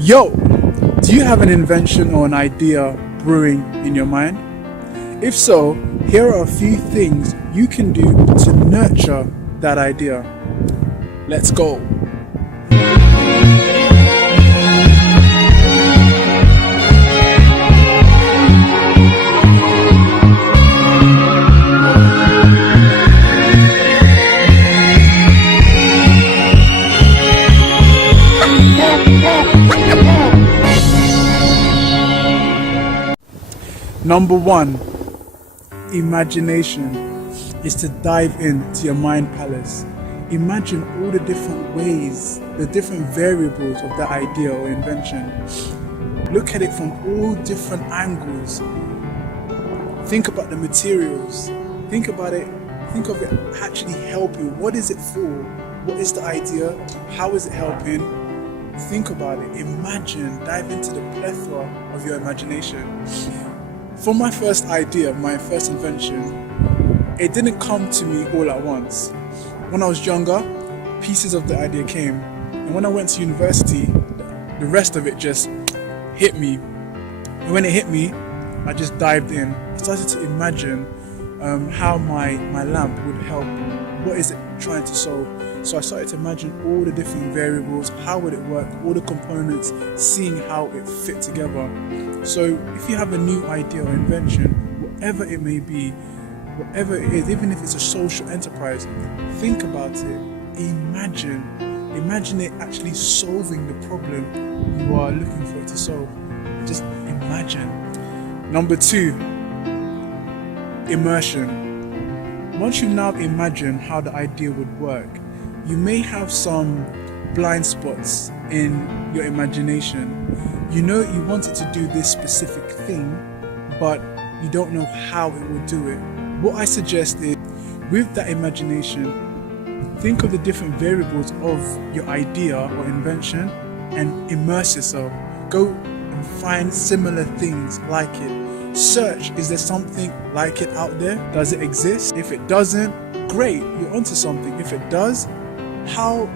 Yo, do you have an invention or an idea brewing in your mind? If so, here are a few things you can do to nurture that idea. Let's go. Number one, imagination is to dive into your mind palace. Imagine all the different ways, the different variables of that idea or invention. Look at it from all different angles. Think about the materials. Think about it. Think of it actually helping. What is it for? What is the idea? How is it helping? Think about it. Imagine. Dive into the plethora of your imagination. For my first idea, my first invention, it didn't come to me all at once. When I was younger, pieces of the idea came. And when I went to university, the rest of it just hit me. And when it hit me, I just dived in. I started to imagine how my lamp would help. What is it trying to solve? So I started to imagine all the different variables, how would it work, all the components, seeing how it fit together. So if you have a new idea or invention, whatever it may be, whatever it is, even if it's a social enterprise, think about it. Imagine it actually solving the problem you are looking for it to solve. Just imagine. Number two, immersion. Once you now imagine how the idea would work, you may have some blind spots in your imagination. You know you wanted to do this specific thing, but you don't know how it will do it. What I suggest is, with that imagination, think of the different variables of your idea or invention and immerse yourself. Go and find similar things like it. Search, is there something like it out there? Does it exist? If it doesn't, great, you're onto something. If it does, how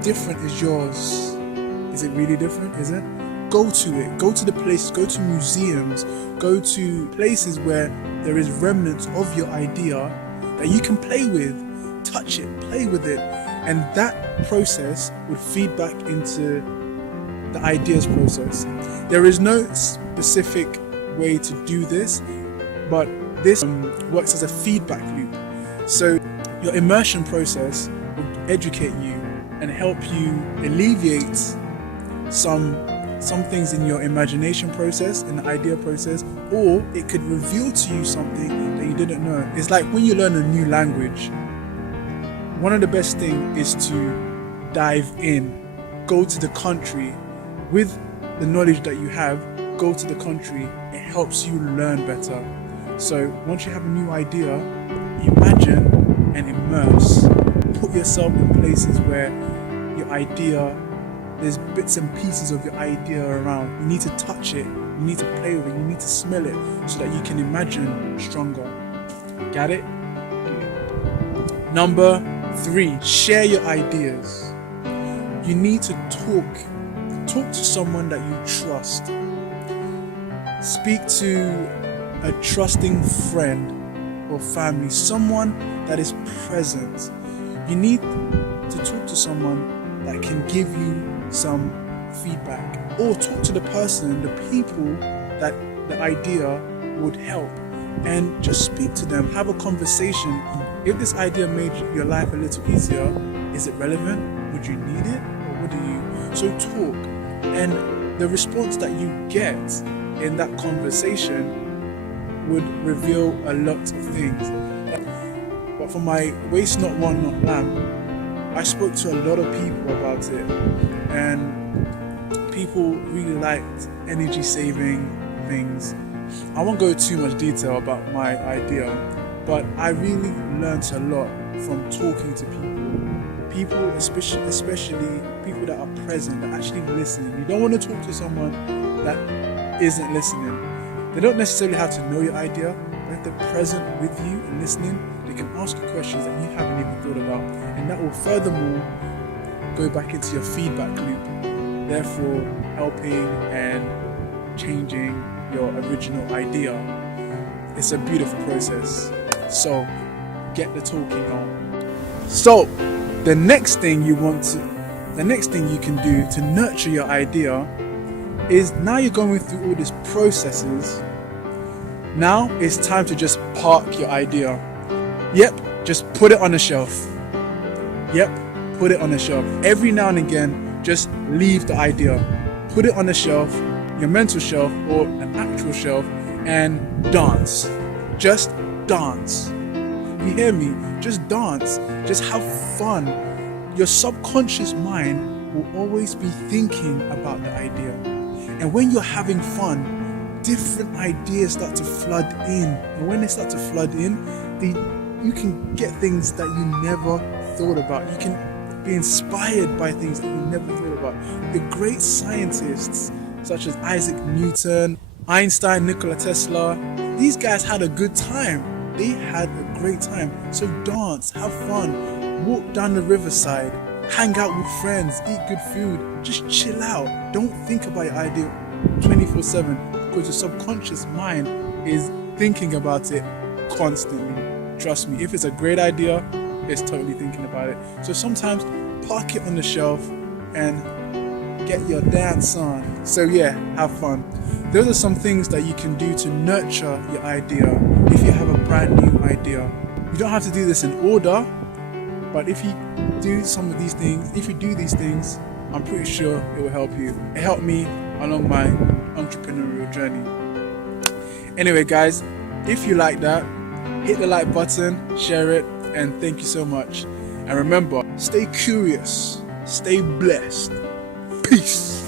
different is yours? Is it really different? Is it? Go to it. Go to the places. Go to museums. Go to places where there is remnants of your idea that you can play with. Touch it. Play with it. And that process would feed back into the ideas process. There is no specific way to do this, but this works as a feedback loop. So your immersion process will educate you and help you alleviate some things in your imagination process, in the idea process, or it could reveal to you something that you didn't know. It's like when you learn a new language, one of the best things is to dive in, go to the country with the knowledge that you have. Go to the country, it helps you learn better. So once you have a new idea, imagine and immerse. Put yourself in places where your idea, there's bits and pieces of your idea around. You need to touch it, you need to play with it, you need to smell it so that you can imagine stronger. Got it? Number three, share your ideas. You need to talk to someone that you trust. Speak to a trusting friend or family, someone that is present. You need to talk to someone that can give you some feedback, or talk to the person, the people that the idea would help, and just speak to them, have a conversation. If this idea made your life a little easier, is it relevant? Would you need it? Or would you? So talk, and the response that you get in that conversation would reveal a lot of things. But for my waste not, want not, lamp, I spoke to a lot of people about it, and people really liked energy saving things. I won't go too much detail about my idea, but I really learned a lot from talking to people, especially people that are present, that actually listen. You don't want to talk to someone that isn't listening. They don't necessarily have to know your idea, but if they're present with you and listening, they can ask you questions that you haven't even thought about, and that will furthermore go back into your feedback loop. therefore helping and changing your original idea. It's a beautiful process. So get the talking on. So the next thing you can do to nurture your idea is, now you're going through all these processes, now it's time to just park your idea. Yep, just put it on the shelf. Yep, put it on the shelf. Every now and again, just leave the idea. Put it on the shelf, your mental shelf or an actual shelf, and dance. Just dance. You hear me? Just dance. Just have fun. Your subconscious mind will always be thinking about the idea. And when you're having fun, different ideas start to flood in. And when they start to flood in, you can get things that you never thought about. You can be inspired by things that you never thought about. The great scientists such as Isaac Newton, Einstein, Nikola Tesla, these guys had a good time. They had a great time. So dance, have fun, walk down the riverside, hang out with friends, eat good food, just chill out. Don't think about your idea 24/7, because your subconscious mind is thinking about it constantly. Trust me, if it's a great idea, it's totally thinking about it. So sometimes park it on the shelf and get your dance on. So yeah, have fun. Those are some things that you can do to nurture your idea if you have a brand new idea. You don't have to do this in order, but if you do some of these things, if you do these things, I'm pretty sure it will help you. It helped me along my entrepreneurial journey. Anyway guys, if you like that, hit the like button, share it, and thank you so much. And remember, stay curious, stay blessed. Peace.